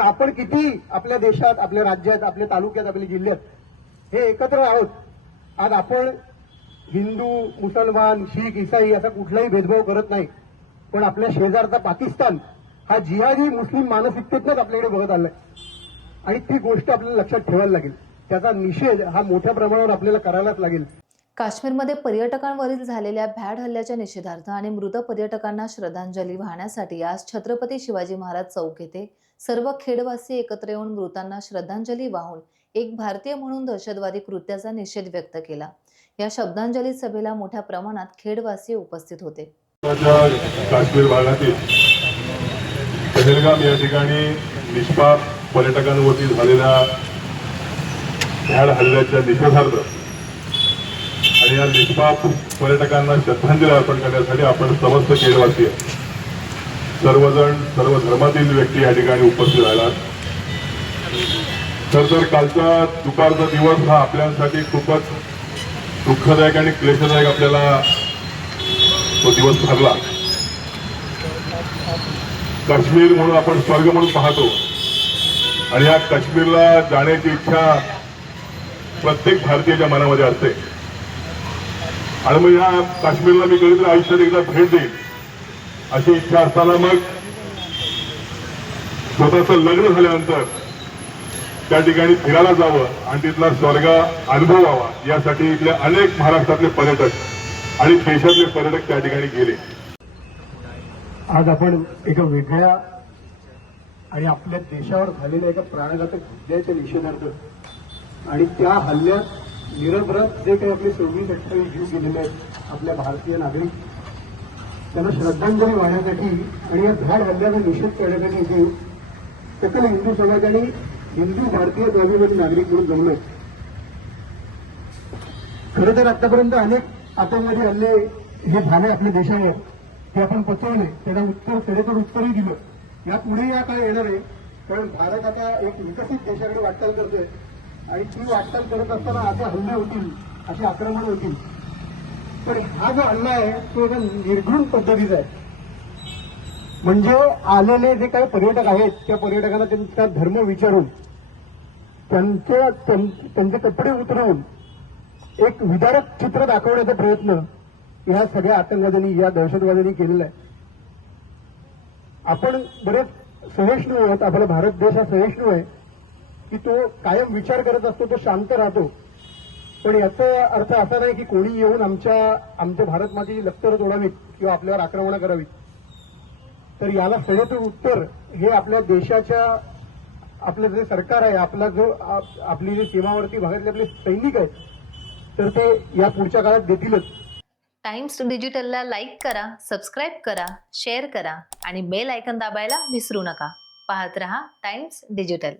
पण आपण किती आपल्या देशात, आपल्या राज्यात, आपल्या तालुक्यात, आपल्या जिल्ह्यात हे एकत्र आहोत. आज आपण हिंदू, मुसलमान, शीख, ईसाई असा कुठलाही भेदभाव करत नाही. पण आपल्या शेजारचा पाकिस्तान हा जिहादी मुस्लिम मानसिकतेतच आपल्याकडे बघत आलाय आणि ती गोष्ट आपल्याला लक्षात ठेवायला लागेल. त्याचा निषेध हा मोठ्या प्रमाणावर आपल्याला करायलाच लागेल. काश्मीरमध्ये पर्यटकांवरील झालेल्या भ्याड हल्ल्याच्या निषेधार्थ आणि मृत पर्यटकांना श्रद्धांजली वाहण्यासाठी आज छत्रपती शिवाजी महाराज चौक येथे सर्व खेडवासी एकत्र येऊन मृतांना श्रद्धांजली वाहून एक भारतीय म्हणून दहशतवादी कृत्याचा निषेध व्यक्त केला. या श्रद्धांजली सभेला मोठ्या प्रमाणात खेडवासी उपस्थित होते. काश्मीर भागातील पहलगाम या ठिकाणी निष्पाप पर्यटकांवरती झालेल्या भ्याड हल्ल्याच्या निषेधार्थ आणि या निष्पाप पर्यटकांना श्रद्धांजली अर्पण करण्यासाठी आपण समस्त खेडवासी सर्वजण, सर्व धर्मातील व्यक्ती या ठिकाणी उपस्थित राहिलात. तर कालचा दुपारचा दिवस हा आपल्यासाठी खूपच दुःखदायक आणि क्लेशदायक आपल्याला तो दिवस ठरला. काश्मीर म्हणून आपण स्वर्ग म्हणून पाहतो आणि या काश्मीरला जाण्याची इच्छा प्रत्येक भारतीयाच्या मनामध्ये असते आणि मग या काश्मीरला मी कधीतरी आयुष्यात एकदा भेट देईन अशी इच्छा असताना मग स्वतःचं लग्न झाल्यानंतर त्या ठिकाणी फिरायला जावं आणि तिथला स्वर्ग अनुभवावा यासाठी इथले अनेक महाराष्ट्रातले पर्यटक आणि देशातले पर्यटक त्या ठिकाणी गेले. आज आपण एका वेगळ्या आणि आपल्या देशावर झालेल्या एका प्राणघातक हल्ल्याच्या निषेधार्थ आणि त्या हल्ल्यात निरपराध जे काही आपले 26-28 जीव गेलेले आहेत आपल्या भारतीय नागरिक त्यांना श्रद्धांजली वाहण्यासाठी आणि या भ्याड हल्ल्याचा निषेध करण्यासाठी इथे सकल हिंदू समाज आणि हिंदू भारतीय स्वाभिमानी नागरिक म्हणून जमलोय. खरं तर आतापर्यंत अनेक आतंकवादी हल्ले हे झाले आपल्या देशावर, हे आपण पचवले, त्याला सडेतोड उत्तरही दिलं. यापुढे या काळ येणार आहे, कारण भारत आता एक विकसित देशाकडे वाटचाल करतोय आणि ती वाटचाल करत असताना असे हल्ले होतील, असे आक्रमण होतील. पण हा जो हल्ला आहे तो एका निर्घृण पद्धतीचा आहे. म्हणजे आलेले जे काही पर्यटक आहेत त्या पर्यटकांना त्यांचा धर्म विचारून त्यांचे कपडे उतरवून एक विदारक चित्र दाखवण्याचा प्रयत्न या सगळ्या आतंकवाद्यांनी, या दहशतवाद्यांनी केलेला आहे. आपण बरेच सहिष्णू आहोत, आपला भारत देश हा सहिष्णू आहे की तो कायम विचार करत असतो, तो शांत राहतो. पण याचा अर्थ असा नाही की कोणी येऊन आमच्या भारत मातेची लष्करं तोडावीत किंवा आपल्यावर आक्रमण करावीत. तर याला सडेतोड उत्तर हे आपल्या देशाच्या, आपलं जे सरकार आहे, आपली जे सीमावर्ती भागातले आपले सैनिक आहेत, तर ते या पुढच्या काळात देतीलच. टाइम्स डिजिटलला लाईक करा, सबस्क्राईब करा, शेअर करा आणि बेल आयकॉन दाबायला विसरू नका. पाहत रहा टाइम्स डिजिटल.